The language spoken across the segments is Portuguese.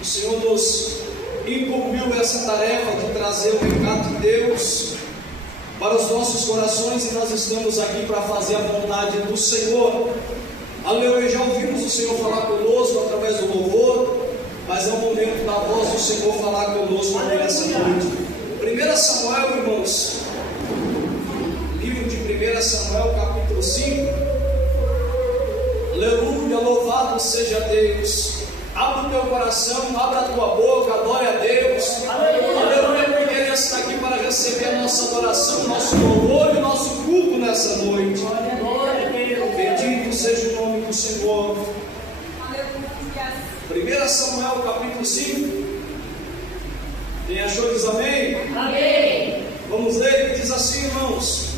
O Senhor nos incumbiu essa tarefa de trazer o recado de Deus para os nossos corações, e nós estamos aqui para fazer a vontade do Senhor. Aleluia, já ouvimos o Senhor falar conosco através do louvor, mas é o momento da voz do Senhor falar conosco nessa noite. 1 Samuel, irmãos, livro de 1 Samuel, capítulo 5. Aleluia, louvado seja Deus. Abre o teu coração, abre a tua boca, adore a Deus. Aleluia, porque Ele está aqui para receber a nossa adoração, nosso louvor e nosso culto nessa noite. Bendito seja o nome do Senhor. 1 Samuel capítulo 5. Quem achou diz amém? Amém. Vamos ler, que diz assim, irmãos: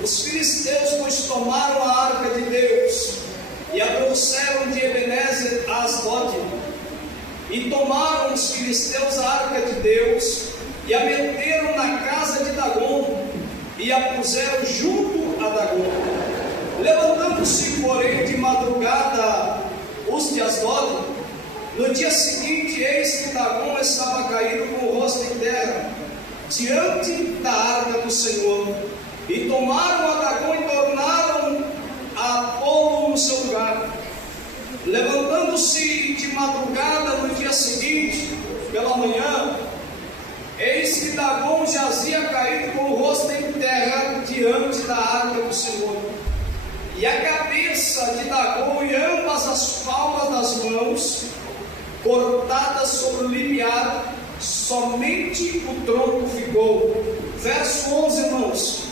os filisteus, pois, tomaram a arca de Deus e a trouxeram de Ebenezer a Asdod. E tomaram os filisteus a arca de Deus e a meteram na casa de Dagon e a puseram junto a Dagon. Levantando-se, porém, de madrugada os de Asdod, no dia seguinte, eis que Dagon estava caído com o rosto em terra, diante da arca do Senhor. E tomaram a Dagon e tornaram a pô-lo no seu lugar. Levantando-se de madrugada no dia seguinte, pela manhã, eis que Dagon jazia caído com o rosto em terra diante da arca do Senhor. E a cabeça de Dagon e ambas as palmas das mãos cortadas sobre o limiar, somente o tronco ficou. Verso 11, irmãos: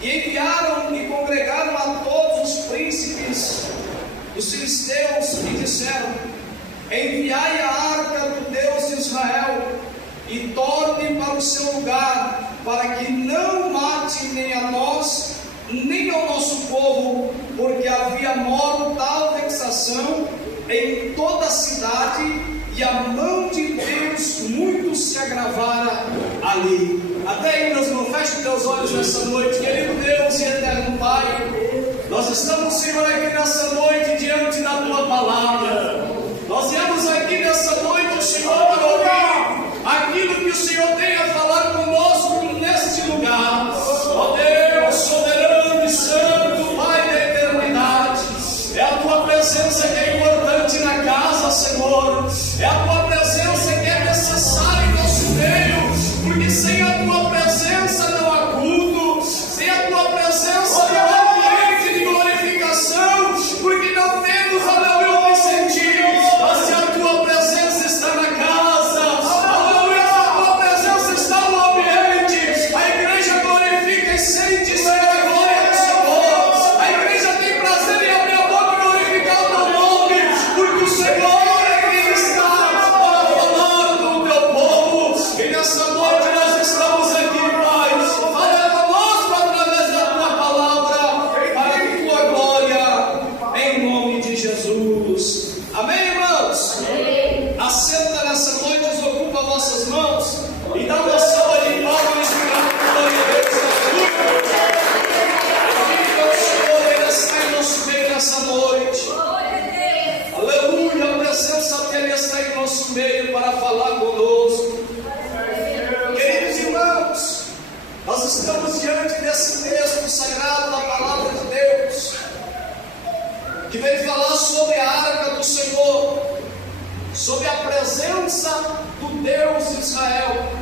e enviaram e congregaram a todos os príncipes dos filisteus e disseram: enviai a arca do Deus de Israel e torne para o seu lugar, para que não mate nem a nós, nem ao nosso povo, porque havia mortal vexação em toda a cidade, e a mão de Deus muito se agravara ali. Até aí, meus irmãos, feche os teus olhos nessa noite. Querido Deus e eterno Pai, nós estamos, Senhor, aqui nessa noite diante da Tua palavra. Nós viemos aqui nessa noite, Senhor, para ouvir aquilo que o Senhor tem a falar conosco neste lugar. Ó Deus, soberano e santo, Pai da eternidade, é a Tua presença que é importante na casa, Senhor. É a Tua presença que é necessária em nosso meio, porque sem a Tua presença não há culto, sem a Tua presença não há ambiente de glorificação, porque não temos aleluia o que sentir. Mas se a Tua presença está na casa, aleluia, se a Tua presença está no ambiente, a igreja glorifica e sente, Senhor, a glória do Senhor. A igreja tem prazer em abrir a boca e glorificar o Teu nome, porque o Senhor é quem está para falar com o Teu povo. E nessa noite nós estamos aqui, Pai. Fala conosco através da Tua palavra, para a Tua glória, em nome de Jesus. Amém, irmãos? Amém. Assenta nessa noite, desocupa vossas mãos e dá uma salva de palmas para glória a Deus. Bendito o Senhor, Ele está em nosso meio nessa noite. Aleluia, a presença dEle está em nosso meio para falar conosco. Queridos irmãos, nós estamos diante desse texto sagrado da palavra de Deus, que vem falar sobre a arca do Senhor, sobre a presença do Deus de Israel.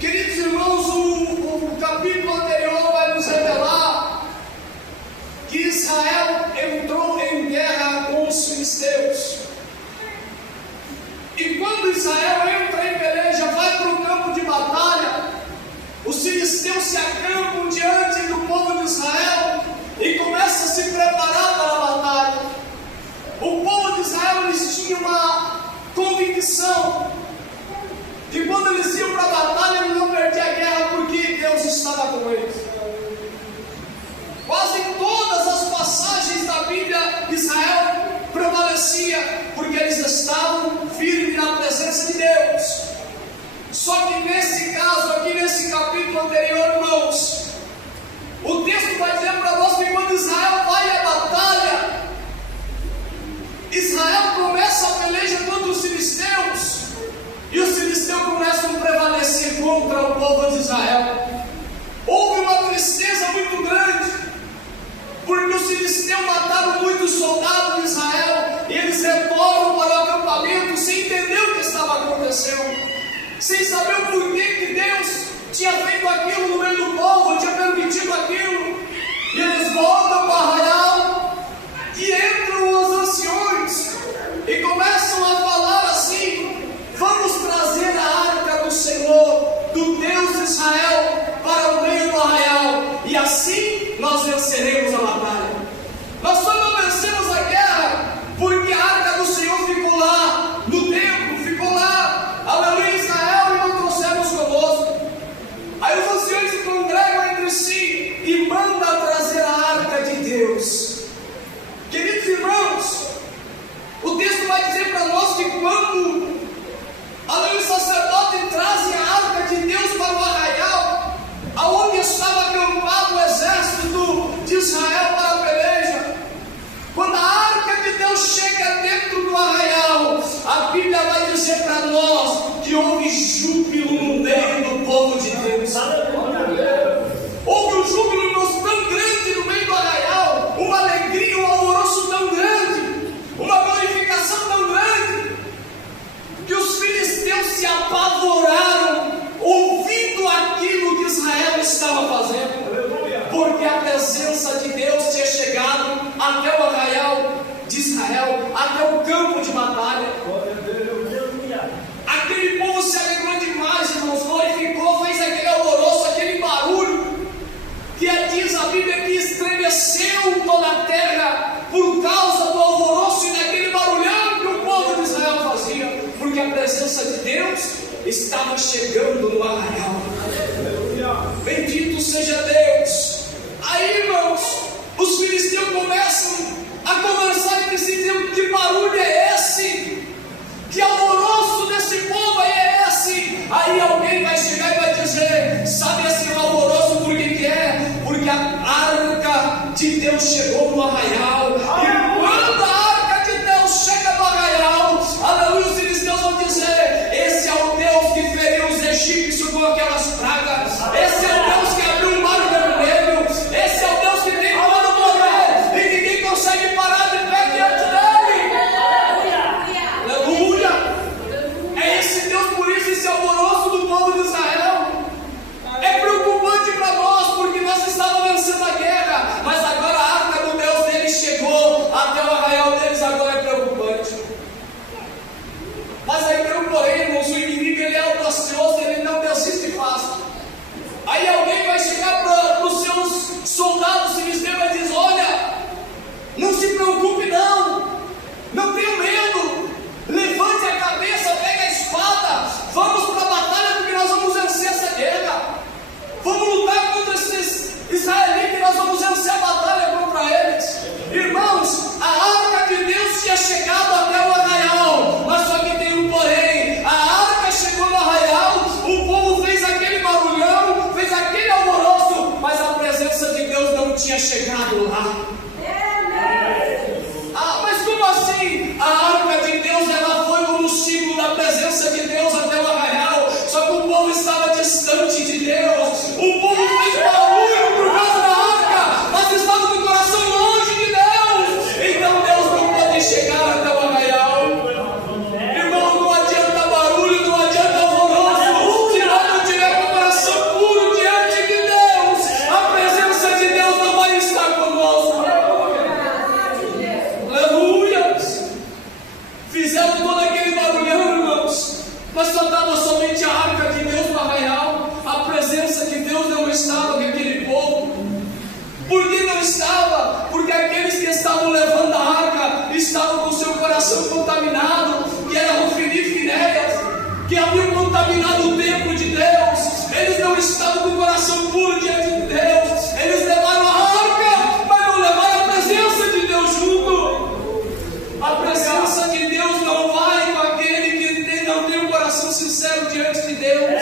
Queridos irmãos, o capítulo anterior vai nos revelar que Israel entrou em guerra com os filisteus. E quando Israel entra em peleja, vai para o campo de batalha, os filisteus se acampam diante do povo de Israel e começam a se preparar para a batalha. O povo de Israel, eles tinham uma convicção que quando eles iam para a batalha, eles não perdiam a guerra, porque Deus estava com eles. Quase todas as passagens da Bíblia, Israel prevalecia, porque eles estavam firmes na presença de Deus. Só que nesse caso aqui, nesse capítulo anterior, irmãos, o texto vai dizer para nós que quando Israel vai à batalha, Israel começa a peleja contra os filisteus, sem saber o porquê que Deus tinha feito aquilo no meio do povo, tinha permitido aquilo. E eles voltam para o arraial e entram os anciões e começam a falar assim: vamos trazer a arca do Senhor, do Deus de Israel, para o meio do arraial, e assim nós venceremos a batalha. Nós só não vencemos a guerra porque a arca do Senhor ficou lá no templo, ficou lá, aleluia, em Israel, e não trouxemos conosco. Aí os anciões se congregam entre si e mandam trazer a arca de Deus. Queridos irmãos, o texto vai dizer para nós que quando aleluia, os sacerdotes trazem a arca de Deus para o arraial, aonde estava acampado o exército de Israel para a peleja, quando a arca de Deus chega dentro do arraial, a Bíblia vai dizer para nós que houve júbilo no meio do povo de Deus. Houve um júbilo, irmãos, tão grande no meio do arraial, uma alegria, um alvoroço tão grande, uma glorificação tão grande, que os filisteus se apavoraram ouvindo aquilo que Israel estava fazendo, porque a presença de Deus tinha chegado até o arraial de Israel, até o campo de batalha. Aquele povo se alegrou demais, irmãos, glorificou, fez aquele alvoroço, aquele barulho, que diz a Bíblia que estremeceu toda a terra por causa do alvoroço e daquele barulhão que o povo de Israel fazia, porque a presença de Deus estava chegando no arraial. Bendito seja Deus. Aí, irmãos, os filisteus começam a conversar entre si, dizendo: que barulho é esse? Que alvoroço desse povo é esse? Aí alguém vai chegar e vai dizer: sabe esse alvoroço por que é? Porque a arca de Deus chegou no arraial. E quando a arca de Deus chega no arraial, aleluia, os filisteus vão dizer: esse é o Deus que feriu os egípcios com aquelas pragas, esse é o Deus que abriu o mar vermelho, esse é o Deus que tem todo o poder e ninguém consegue parar de pé diante dele. Aleluia! É esse Deus, por isso esse alvoroço do povo de Israel é preocupante para nós, porque nós estávamos vencendo a guerra, mas agora a arca do Deus deles chegou até o arraial deles, agora é preocupante. Mas aí tem um porém, irmãos, o inimigo ele é audacioso, ele não desiste fácil. Aí alguém vai chegar para os seus soldados filisteus e vai dizer: olha, não se preocupe não tenha medo, levante a cabeça, pega a espada, vamos para a batalha, porque nós vamos vencer essa guerra, vamos lutar contra esses israelitas e nós vamos vencer a batalha contra eles. Irmãos, a arca de Deus tinha chegado até o arraial, mas só que tem um porém: a arca chegou no arraial, o povo fez aquele barulhão, fez aquele alvoroço, mas a presença de Deus não tinha chegado lá. Mas como assim? A arca de Deus ela foi como símbolo da presença de Deus até o arraial, só que o povo estava distante de Deus, o povo fez barulho por causa da arca, mas estava com o coração longe de Deus, então Deus não pode chegar até o arraial. Irmão, não adianta barulho, não adianta alvoroço, se nós não tiver com o coração puro diante de Deus, a presença de Deus não vai estar conosco. Aleluia! Fizeram todo aquele barulhão, irmãos, mas só estava somente a arca de Deus no arraial, a presença de Deus não estava com aquele povo. Por que não estava? Porque aqueles que estavam levando a arca estavam com seu coração contaminado, que era Ofni e Finéias, que haviam contaminado o templo de Deus. Eles não estavam com o coração puro diante de Deus, eles levaram a arca, mas não levaram a presença de Deus junto. A presença de Deus não vai com aquele que não tem um coração sincero diante de Deus.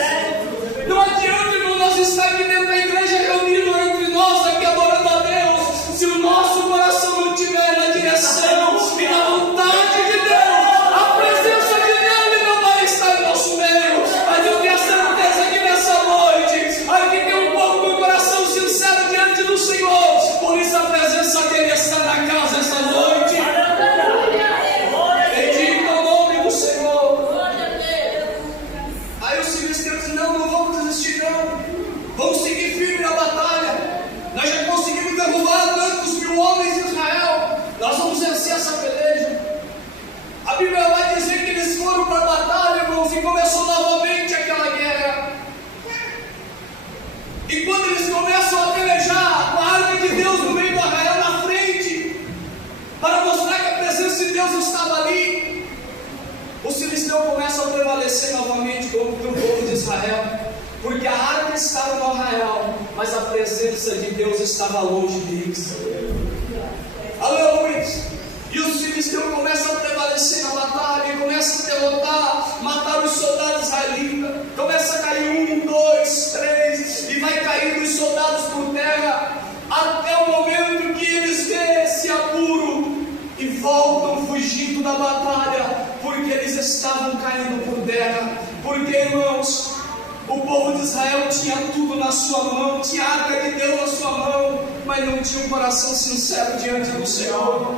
Não adianta, irmão, nós estar aqui dentro da igreja reunidos entre nós, aqui adorando a Deus, se o nosso coração não estiver na direção e na vontade de Deus. A eles foram para a batalha, irmãos, e começou novamente aquela guerra. E quando eles começam a pelejar, com a arca de Deus no meio do arraial na frente, para mostrar que a presença de Deus estava ali, os filisteus começam a prevalecer novamente contra o povo de Israel, porque a arca estava no arraial, mas a presença de Deus estava longe deles. Aleluia! E os filisteus começam a prevalecer na batalha, começam a derrotar, matar os soldados israelitas, começa a cair 1, 2, 3, e vai caindo os soldados por terra, até o momento que eles veem esse apuro e voltam fugindo da batalha, porque eles estavam caindo por terra. Porque, irmãos, o povo de Israel tinha tudo na sua mão, tinha a arca de Deus na sua mão, mas não tinha um coração sincero diante do Senhor.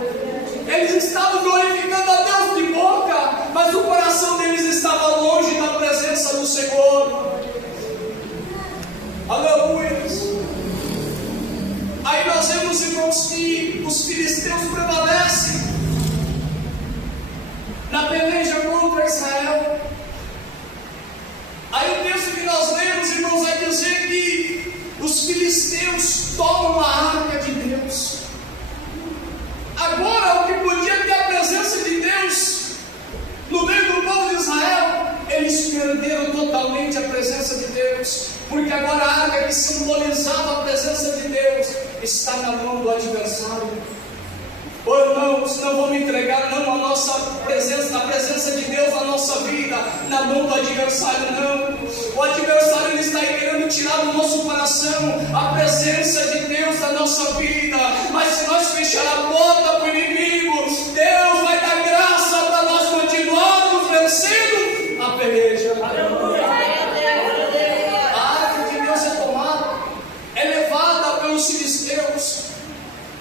Eles estavam glorificando a Deus de boca, mas o coração deles estava longe da presença do Senhor. Aleluia! Aí nós vemos, irmãos, que os filisteus prevalecem na peleja contra Israel. Aí o texto que nós lemos, irmãos, vai dizer que os filisteus tomam a arca de Deus. Agora, o que podia ter a presença de Deus no meio do povo de Israel, eles perderam totalmente a presença de Deus, porque agora a arca que simbolizava a presença de Deus está na mão do adversário. Oh, irmãos, não vamos entregar não a nossa presença, a presença de Deus na nossa vida na mão do adversário, não. O adversário ele está aí querendo tirar do nosso coração a presença de Deus da nossa vida, mas se nós fechar a porta para o inimigo, Deus vai dar graça para nós continuarmos vencendo a peleja. A arca de Deus é tomada, é levada pelos filisteus.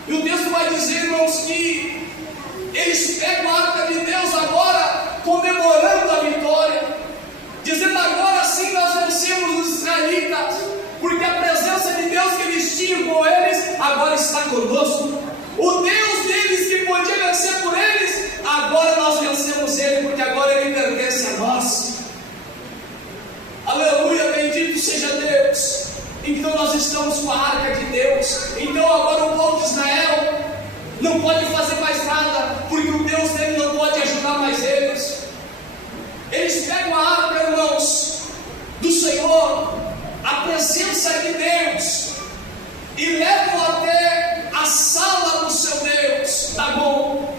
E o texto vai dizer, irmãos, que eles pegam a arca de Deus agora, comemorando a vitória, dizendo: agora sim nós vencemos os israelitas, porque a presença de Deus que eles tinham com eles, agora está conosco. O Deus deles que podia vencer por eles, agora nós vencemos ele, porque agora ele pertence a nós. Aleluia, bendito seja Deus. Então nós estamos com a arca de Deus. Então agora o povo de Israel não pode fazer mais nada, porque o Deus dele não pode ajudar mais eles. Eles pegam a arca, irmãos, do Senhor, a presença de Deus, e levam até a sala do seu Deus, Dagom.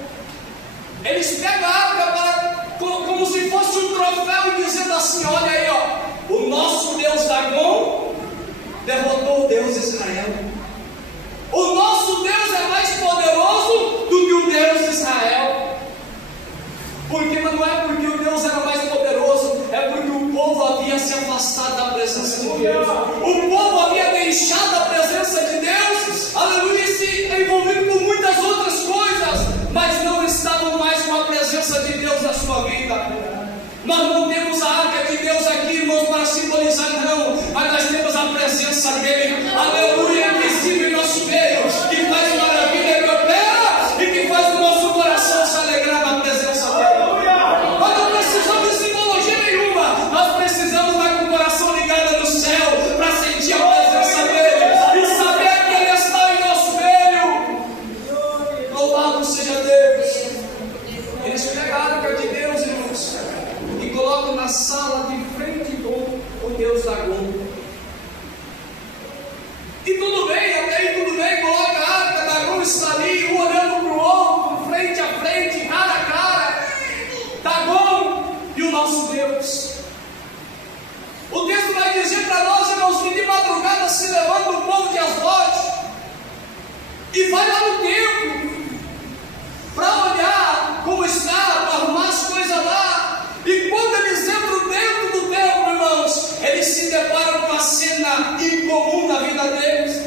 Eles pegam a arca como se fosse um troféu, e dizendo assim: olha aí, ó, o nosso Deus Dagom derrotou o Deus de Israel. O nosso Deus é mais poderoso do que o Deus de Israel. Porque não é porque o Deus era mais poderoso, é porque o povo havia se afastado da presença de Deus. O povo havia deixado a presença de Deus, aleluia, e se envolvido com muitas outras coisas, mas não estavam mais com a presença de Deus na sua vida. Nós não temos a arca de Deus aqui, irmãos, para simbolizar, não, mas nós temos a presença dele, aleluia, invisível em nosso meio, que faz maravilha, que opera e que faz o nosso coração se alegrar na presença dele. Nós não precisamos de simbologia nenhuma, nós precisamos estar com o coração ligado no céu para sentir a presença dele e saber que ele está em nosso meio. Louvado seja Deus. Eles pegam a arca de Deus, irmãos, e colocam na sala de frente com o Deus Dagom. E tudo bem, até aí tudo bem, coloca a arca, Dagom está ali, um olhando para o outro, frente a frente, cara a cara, Dagom e o nosso Deus. O texto vai dizer para nós, irmãos, que de madrugada se levanta o povo de Asdod e vai lá no templo para olhar como está, para arrumar as coisas lá. E quando eles entram dentro do templo, irmãos, eles se deparam com a cena incomum na vida deles,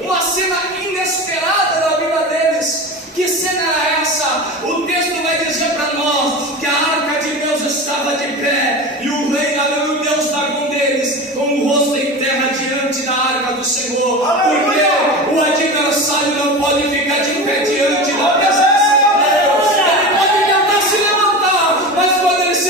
uma cena inesperada na vida deles. Que cena era essa? O texto vai dizer para nós que a arca de Deus estava de pé, e o rei, o Deus Dagom deles, com o rosto em terra diante da arca do Senhor, porque o adversário não pode ficar de pé diante da presença de Deus. Ele pode tentar se levantar, mas quando ele se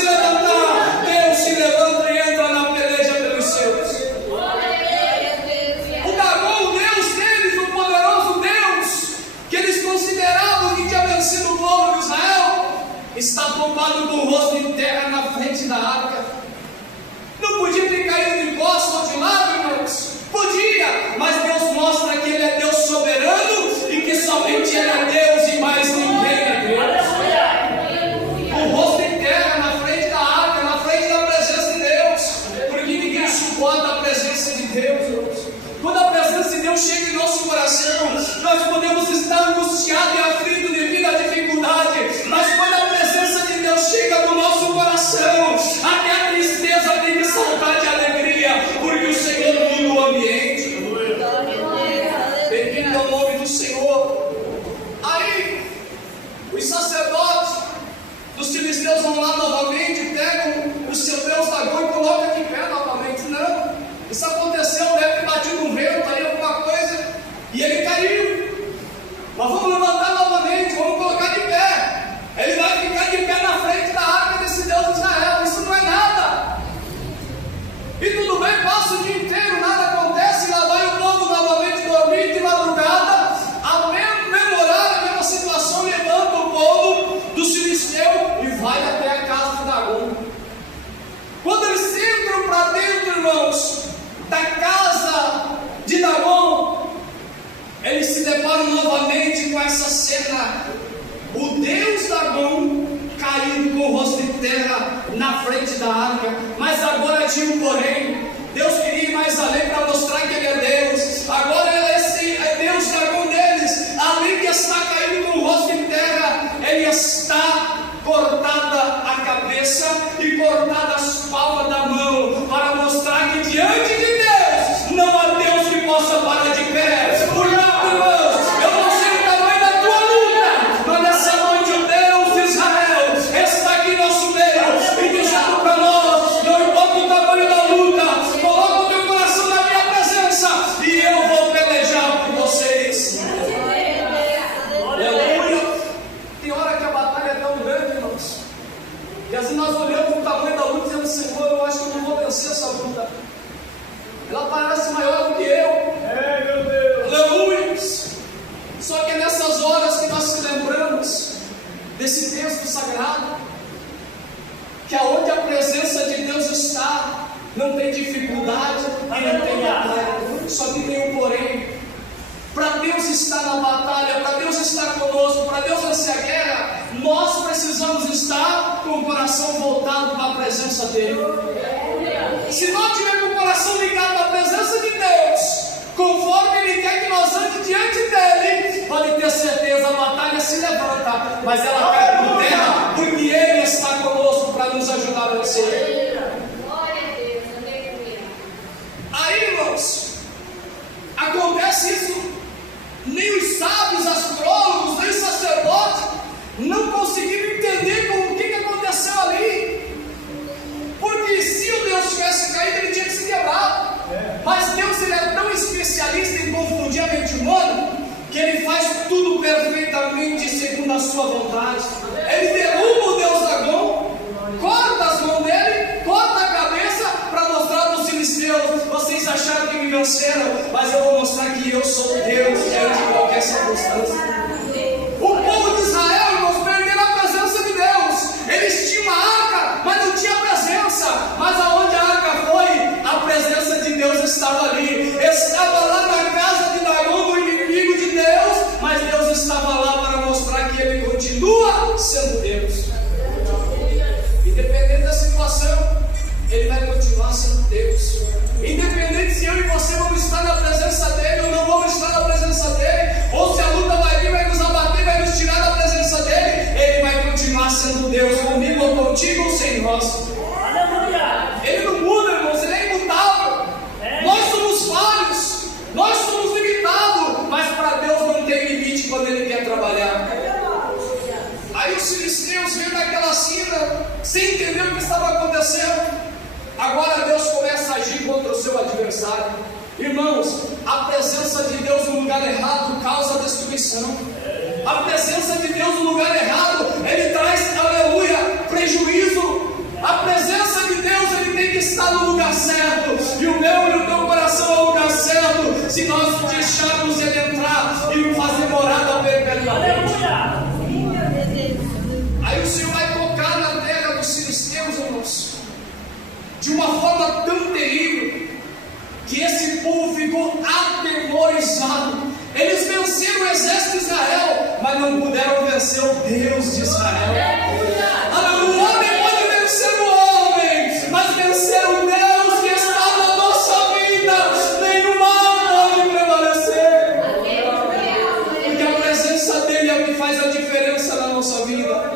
vão lá novamente, pegam o seu Deus Dagom e colocam de pé novamente. Não, isso aconteceu, deve ter batido um vento aí, alguma coisa, e ele caiu. Nós vamos levantar novamente, vamos colocar de pé. Ele vai ficar de pé na frente da arca desse Deus de Israel. Isso não é nada. E tudo bem, passa o dia inteiro, nada acontece, lá vai o povo novamente dormir de madrugada, ao mesmo horário, a mesma situação, levanta o povo do Filisteu e vai até a casa de Dagom. Quando eles entram para dentro, irmãos, da casa de Dagom, eles se deparam novamente com essa cena. O Deus Dagom caído com o rosto em terra na frente da arca. Mas agora tinha um porém. Deus queria ir mais além para mostrar que Ele é Deus. Agora esse é Deus Dagom deles. Além de estar caído com o rosto em terra, Ele está cortada a cabeça e cortada as palmas da mão, para mostrar que diante de Deus não há Deus que possa parar de pé. Portanto, irmãos, eu não sei o tamanho da tua luta, mas nessa noite o Deus de Israel está aqui em nosso meio e dizendo para nós: não importa o tamanho da luta, coloca o teu coração na minha presença e eu vou pelejar por vocês. Aleluia. Tem hora que a batalha é tão grande, irmãos, e assim nós olhamos o tamanho da luta e dizemos: Senhor, eu acho que eu não vou vencer essa luta. Ela parece maior do que eu. Meu Deus. Aleluia. Só que é nessas horas que nós se lembramos desse texto sagrado, que aonde a presença de Deus está, não tem dificuldade e não tem batalha. Só que tem um porém. Para Deus estar na batalha, para Deus estar conosco, para Deus vencer a guerra, nós precisamos estar com o coração voltado para a presença dEle. Se nós tivermos o coração ligado à presença de Deus, conforme Ele quer que nós andemos diante dEle, pode ter certeza, a batalha se levanta, mas ela cai por terra, porque Ele está conosco para nos ajudar a vencer. Aí, irmãos, acontece isso. Nem os sábios, astrólogos, nem os sacerdotes não conseguiram entender o que aconteceu ali. Porque se o Deus tivesse caído, ele tinha que se quebrar. Mas Deus, ele é tão especialista em confundir a mente humana, que ele faz tudo perfeitamente segundo a sua vontade. Ele derruba o Deus Dagom, corta as mãos dele, corta a cabeça, para mostrar para os filisteus: vocês acharam que me venceram, mas eu vou mostrar que eu sou Deus diante de qualquer circunstância. O povo de Israel, irmãos, perderam a presença de Deus. Eles tinham uma arca, mas não tinha presença. Mas aonde a arca foi, a presença de Deus estava ali. Estava lá na casa de Dagom, do inimigo de Deus, mas Deus estava lá para mostrar que Ele continua sendo Deus. Independente da situação, Ele vai continuar sendo Deus. Independente se eu e você vamos estar na presença dEle ou não vamos estar na presença dEle, ou se a luta vai vir, vai nos abater, vai nos tirar da presença dEle, Ele vai continuar sendo Deus, comigo ou contigo ou sem nós. Ele não muda, irmãos, Ele é imutável. Nós somos falhos, nós somos limitados, mas para Deus não tem limite quando Ele quer trabalhar. Aí os filisteus veio daquela cena, sem entender o que estava acontecendo. Agora Deus começa a agir contra o seu adversário. Irmãos, a presença de Deus no lugar errado causa destruição. A presença de Deus no lugar errado, Ele traz, aleluia, prejuízo. A presença de Deus, Ele tem que estar no lugar certo. E o meu e o teu coração é o lugar certo, se nós deixarmos Ele entrar e fazer morada perpetuamente. Aí o Senhor vai tocar na terra dos filisteus, irmãos, de uma forma tão terrível, que esse povo ficou atemorizado. Eles venceram o exército de Israel, mas não puderam vencer o Deus de Israel. O homem pode vencer o homem, mas vencer o Deus que está na nossa vida, nenhum mal pode prevalecer. Porque a presença dEle é o que faz a diferença na nossa vida.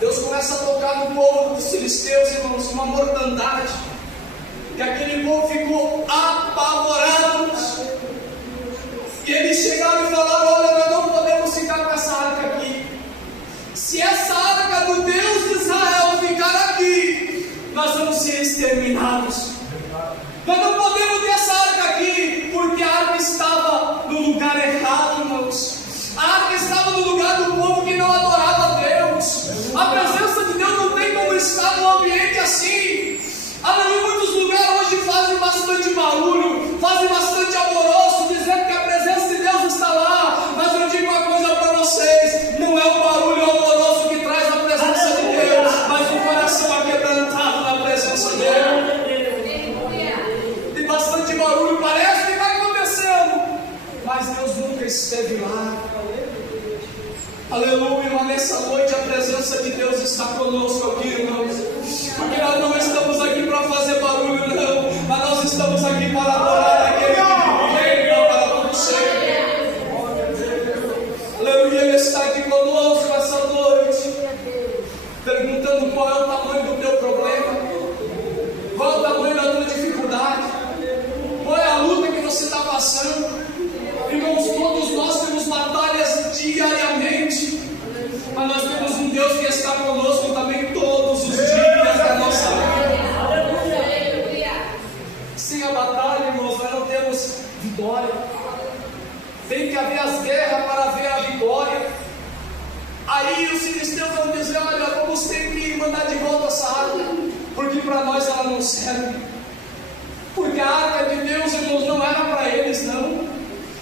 Deus começa a tocar no povo dos filisteus, irmãos, uma mortandade, que aquele povo ficou apavorado. E eles chegaram e falaram: olha, nós não podemos ficar com essa arca aqui. Se essa arca do Deus nós vamos ser exterminados. Nós não podemos ter essa arca aqui, porque a arca estava no lugar errado, irmãos. A arca estava no lugar do povo que não adorava a Deus. A presença de Deus não tem como estar num ambiente assim. Em muitos lugares hoje fazem bastante barulho, fazem bastante alvoroço, dizendo que a presença de Deus está lá. Mas eu digo uma coisa para vocês: não é o barulho alvoroço que traz a presença de Deus, mas o coração aquebrantado na presença dele. Tem bastante barulho, parece que está acontecendo, mas Deus nunca esteve lá. Aleluia, mas nessa noite a presença de Deus está conosco aqui, irmãos. Porque nós não estamos aqui para fazer barulho, não, mas nós estamos aqui para adorar aquele que reina para todo sempre. Aleluia, Ele está aqui conosco essa noite, perguntando qual é o tamanho do teu problema, qual é o tamanho da tua dificuldade, qual é a luta que você está passando. Irmãos, todos nós temos batalhas diariamente, mas nós temos um Deus que está conosco também todos os dias da nossa vida. Sem a batalha, irmãos, nós não temos vitória. Tem que haver as guerras para haver a vitória. Aí os filisteus vão dizer: olha, vamos ter que mandar de volta essa arca, porque para nós ela não serve. Porque a arca de Deus, irmãos, não era para eles, não.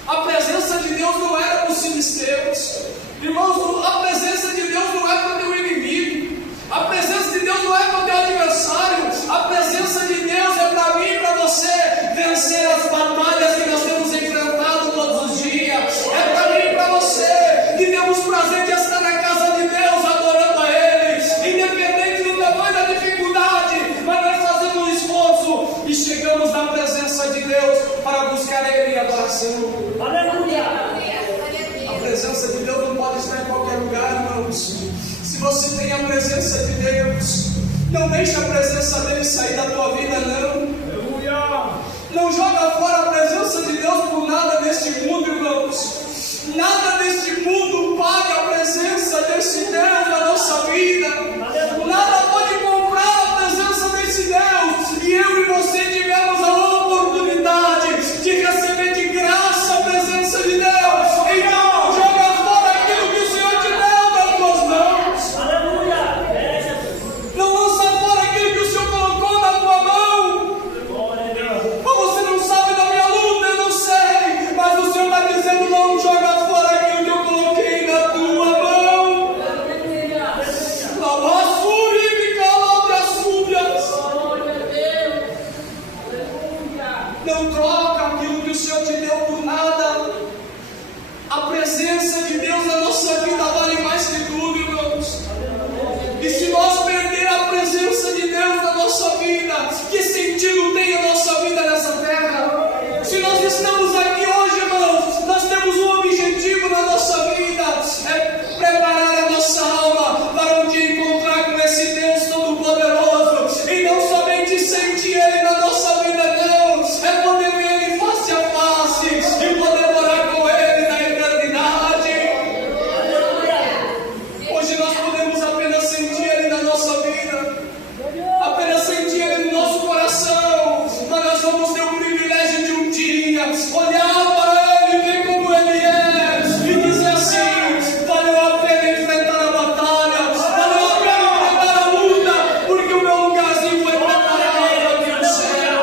A presença de Deus não era para os filisteus. Irmãos, a presença de Deus não é para o teu inimigo. A presença de Deus não é para o teu adversário. A presença de Deus é para mim e para você vencer as batalhas que nós temos enfrentado todos os dias. É para mim e para você que temos prazer de estar na casa de Deus adorando a Ele, independente do tamanho da dificuldade, mas nós fazemos um esforço e chegamos na presença de Deus para buscar Ele em adoração. Aleluia! A presença de Deus não pode estar em qualquer lugar, irmãos. Se você tem a presença de Deus, não deixe a presença dele sair da tua vida, não. Aleluia! Não joga fora a presença de Deus por nada neste mundo, irmãos. Nada neste mundo paga a presença desse Deus na nossa vida. Nada pode comprar a presença desse Deus. E eu e você tivemos a oportunidade de receber de graça a presença de Deus. Então, joga fora aquilo que o Senhor te deu nas tuas mãos. Aleluia! Não lança fora aquilo que o Senhor colocou na tua mão. Mas você não sabe da minha luta, eu não sei. Mas o Senhor está dizendo: não joga fora aquilo que eu coloquei na tua mão. Não troca aquilo que o Senhor te deu por nada. A presença de Deus na nossa vida vale mais que tudo, irmãos. E se nós perder a presença de Deus na nossa vida, que sentido tem a nossa vida nessa terra? Se nós estamos aqui hoje, irmãos, nós temos um objetivo na nossa vida: é preparar a nossa alma para um dia encontrar com esse Deus Todo-Poderoso. E não somente sentir Ele na nossa vida, não. É poder ver Ele face a face e poder morar com Ele na eternidade. Hoje nós podemos apenas sentir Ele na nossa vida, apenas sentir Ele no nosso coração, mas nós vamos ter o privilégio de um dia olhar para Ele e ver como Ele é e dizer assim: valeu a pena enfrentar a batalha, valeu a pena enfrentar a luta, porque o meu lugarzinho foi preparado aqui no céu.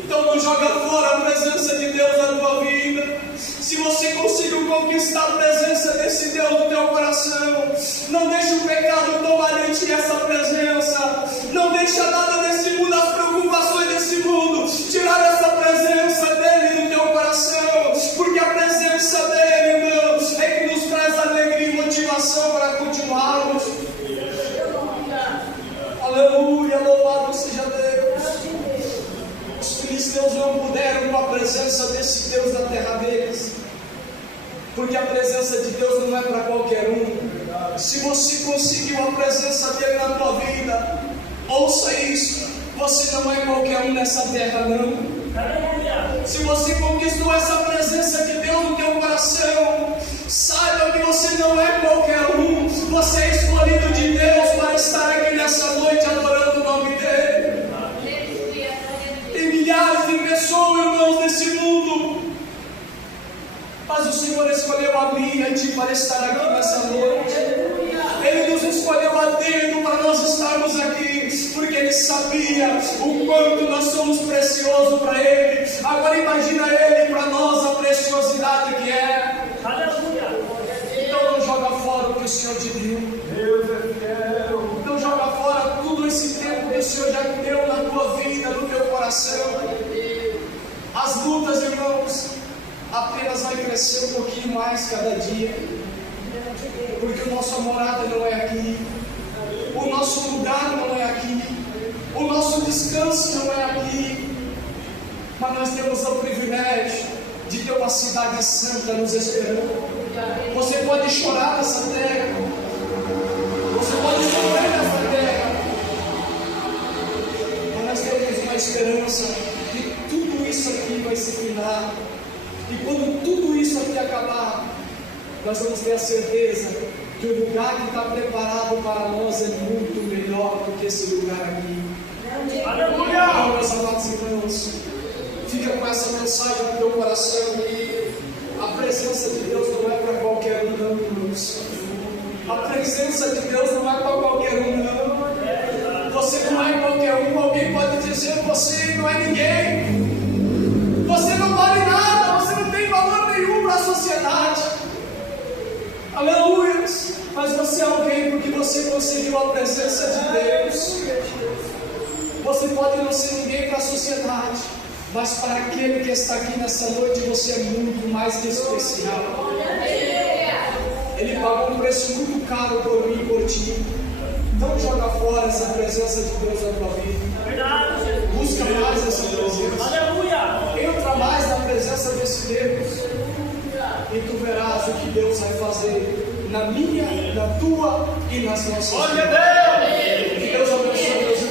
Então não joga fora a presença de Deus na tua vida. Se você conseguiu conquistar a presença desse Deus no teu coração, não deixe o pecado tomar em ti essa presença. Não deixe nada desse mundo, as preocupações desse mundo, tirar essa presença dele no teu coração. Porque a presença dele, irmãos, é que nos traz alegria e motivação para continuarmos. Aleluia, louvado seja Deus. Os filisteus não puderam com a presença desse Deus na terra deles, porque a presença de Deus não é para qualquer um. Se você conseguiu a presença dele na tua vida, ouça isso: você não é qualquer um nessa terra, não. Se você conquistou essa presença de Deus no teu coração, saiba que você não é qualquer um. Você é escolhido de Deus para estar aqui nessa para estar aqui nessa noite. Ele nos escolheu a dedo para nós estarmos aqui, porque Ele sabia o quanto nós somos preciosos para Ele. Agora imagina Ele para nós, a preciosidade que é. Então não joga fora o que o Senhor te deu. Não joga fora tudo esse tempo que o Senhor já deu na tua vida, no teu coração. As lutas, irmãos, apenas vai crescer um pouquinho mais cada dia, porque o nosso morada não é aqui, o nosso lugar não é aqui, o nosso descanso não é aqui, mas nós temos o privilégio de ter uma cidade santa nos esperando. Você pode chorar nessa terra, você pode sofrer nessa terra, mas nós temos uma esperança que tudo isso aqui vai se finar. E quando tudo isso aqui acabar, nós vamos ter a certeza que o lugar que está preparado para nós é muito melhor do que esse lugar aqui. Aleluia! Então, meus amados irmãos, fica com essa mensagem no teu coração. A presença de Deus não é para qualquer um, não, irmãos. A presença de Deus não é para qualquer um, não. Você não é qualquer um. Alguém pode dizer: você não é ninguém. Você não vale nada. Você não tem valor nenhum para a sociedade. Aleluia! Mas você é alguém porque você conseguiu a presença de Deus. Você pode não ser ninguém para a sociedade, mas para aquele que está aqui nessa noite, você é muito mais que especial. Ele pagou um preço muito caro por mim e por ti. Não joga fora essa presença de Deus na tua vida. Busca mais essa presença. Entra mais na presença desse Deus. E tu verás o que Deus vai fazer na minha, na tua e nas nossas vidas.